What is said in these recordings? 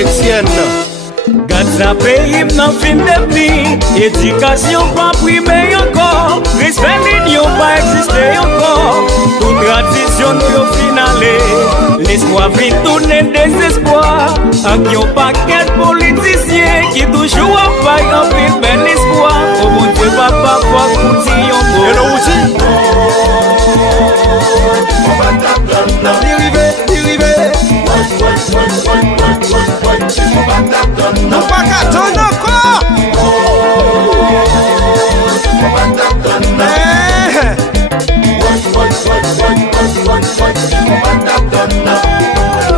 Etienne. Gade pays nan fin de vie, éducation pas primée encore, respect l'union pas existé encore, toute tradition nous au finale, l'espoir vit tourner désespoir, avec un paquet de politiciens qui toujours en paille en pile bel espoir, oh mon Dieu papa quoi continuons pour. Et nous aussi. Non pas qu'à ton encore.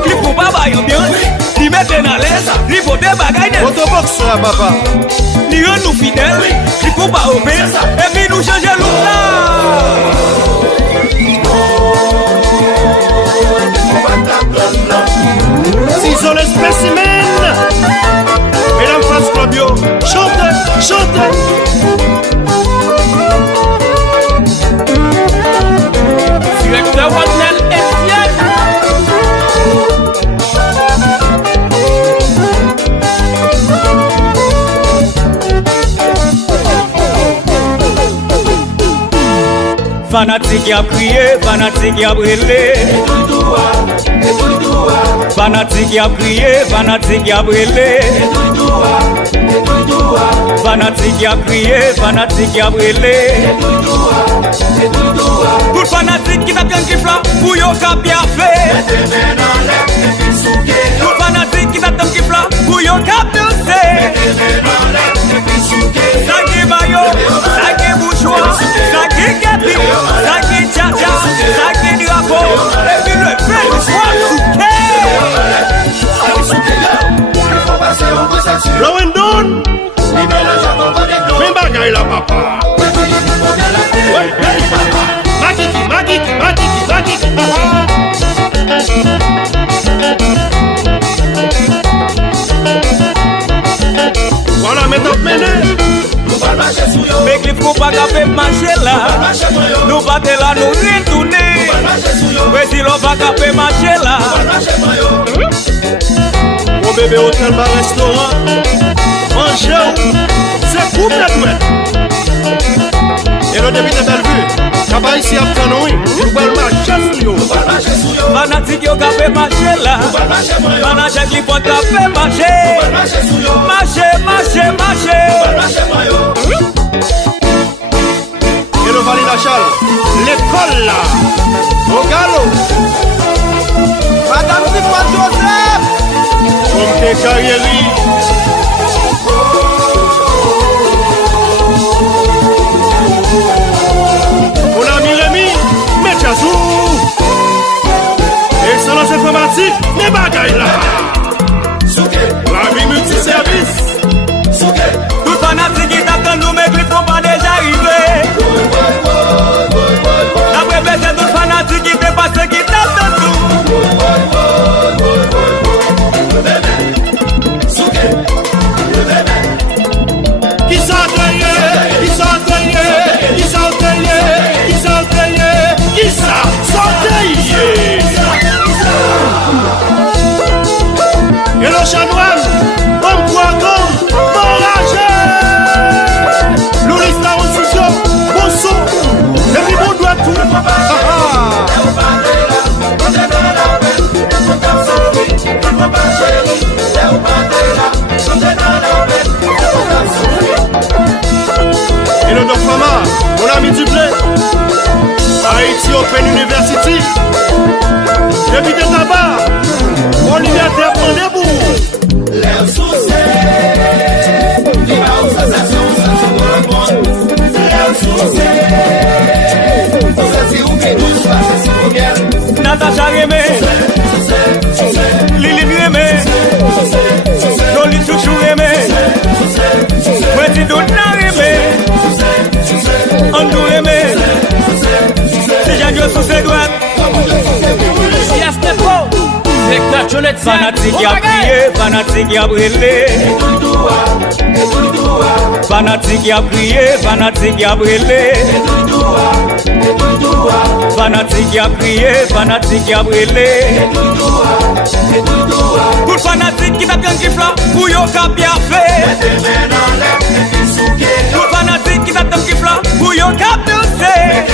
Il faut pas bailler ambiance, il met dans l'aise, il faut des bagailles. Autobox là papa. Il rend nous fidèles, il faut pas obéir, et puis nous changer l'autre là. S'ils ont le spécimen. Mesdames, France Claudio, chantez, chantez. Directeur Wadnel Etienne. Fanatique a crié, fanatique a brûlé. Fanatique a crié, fanatique a brûlé. Fanatique a crié, fanatique a brûlé. Pour fanatique qui n'a bien qui fla, pour yo ka bien fait. Pour fanatique qui n'a bien qui fla, pour yo ka bien fait. Ça qui mayo, ça qui bourgeois, ça qui kepi, ça qui tcha-tcha, ça qui drapeau, et puis le fait du soir souké. Blowing down. Mais bagaille là papa. Magiki. Voilà, maintenant mené. Mais qu'il faut pas qu'à marcher là. Nous battons là, nous retourner. Mais si l'on va qu'à marcher là. Mon bébé hôtel, bar, restaurant. Manger, c'est couple la douette. Et le début de Bellevue. Là-bas ici à Canoï, nous allons marcher sur yo. Fanatique yo qu'à marcher là. Manager qui faut qu'à marcher. Marcher. Et le Valet Lachal, l'école là, au galop. Madame Tifan Joseph. Comme tes carrières. Mon ami Rémi, mettez à sous. Excellence informatique, les bagailles là. La vie multiservice. Tout fanatique qui t'attend nous, mais ils font pas déjà arriver. La vraie c'est tout fanatique qui dépasse qui t'attend nous. Qui et le chanoine, comme poiton, enragé. Louis la position, bon son, et puis bon doigt tout. Et le Doc Mama, mon ami du blé, Haïti Open University, depuis de tabac, on y a été prendre debout. L'air souci, viva aux sensations, ça se voit le monde. L'air souci, vous êtes si ou qui nous soit, c'est si vous bien. Natacha Remé. Fanatique a prié, fanatique a brûlé. Fanatique a prié, fanatique a brûlé. Fanatique a prié, fanatique a brûlé. Tout fanatique qui t'a bien gifla, pour yo ka bien fait. Tout fanatique qui t'a bien gifla, pour yo ka bien fait.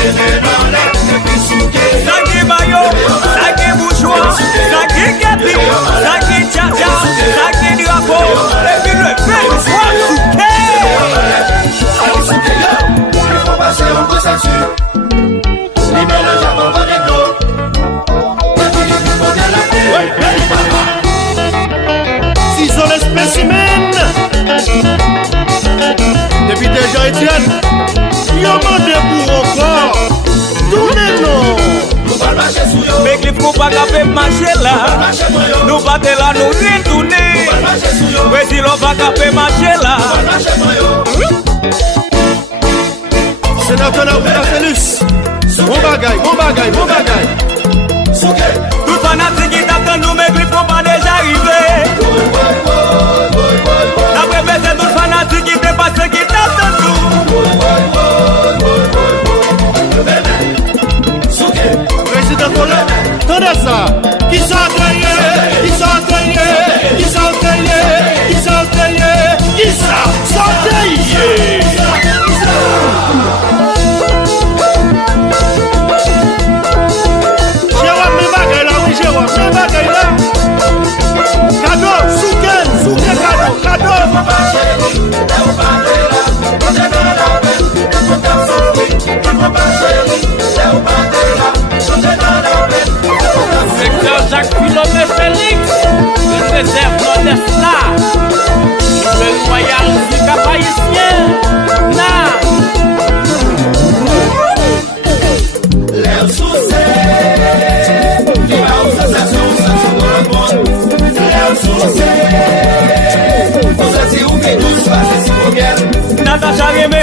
Ça qui mayo, ça qui bourgeois, ça qui gabi, ça qui tcha-tcha, ça qui drapeau, et puis le fait de soit souké. Il faut passer en consensus. Les mélanges avant les gros. S'ils ont les spécimens. Depuis déjà Etienne, ils ont demandé pour encore. Tournez non. Mais qu'il faut pas qu'à marcher là. Nous battons là, nous retourner. Mais si l'on va qu'à marcher là. Sénateur Naouda Félix. Bon bagaille, bon bagaille, bon bagaille. Tout fanatique qui t'attend nous, mais qu'il faut pas déjà arriver. La première c'est tout fanatique qui dépasse qui t'attend nous. Président Collet, attendez ça. Qui s'en gagné, qui s'en gagné, qui s'en gagné, qui s'en gagné, qui s'en gagné. J'ai voir mes bagailles là, oui, j'ai voir mes bagailles là. Cadeau, souke, cadeau. Secteur Jacques Philomé Félix, le réserve nord-est là, le royal Zika haïtien, là. Les soucis, qui va aux sensations, ça le monde. Les soucis, vous êtes où que tous passez si combien. Natacha Remé.